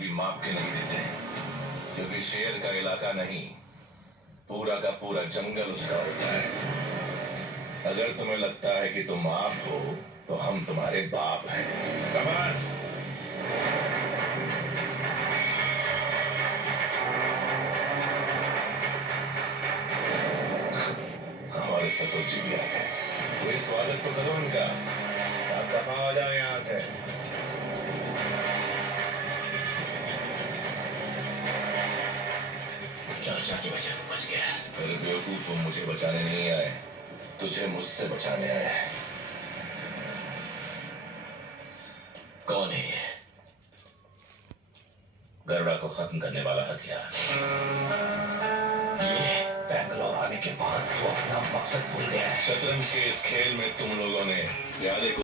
भी माप के नहीं देते, क्योंकि शेर का इलाका नहीं, पूरा का पूरा जंगल उसका होता है। अगर तुम्हें लगता है कि तुम आप हो, तो हम तुम्हारे बाप हैं। कमान। हमारे ससुर जी भी आ गए। कोई स्वागत तो करो उनका। आप दफा आ जाओ यहां से। चाचा की वजह से बच गया। मेरे बेवकूफ, तुम मुझे बचाने नहीं आए, तुझे मुझसे बचाने आए। कौन है ये? गरुड़ा को खत्म करने वाला हथियार। ये बैंगलोर आने के बाद वो अपना मकसद भूल गया है। शतरंज के इस खेल में तुम लोगों ने प्याले को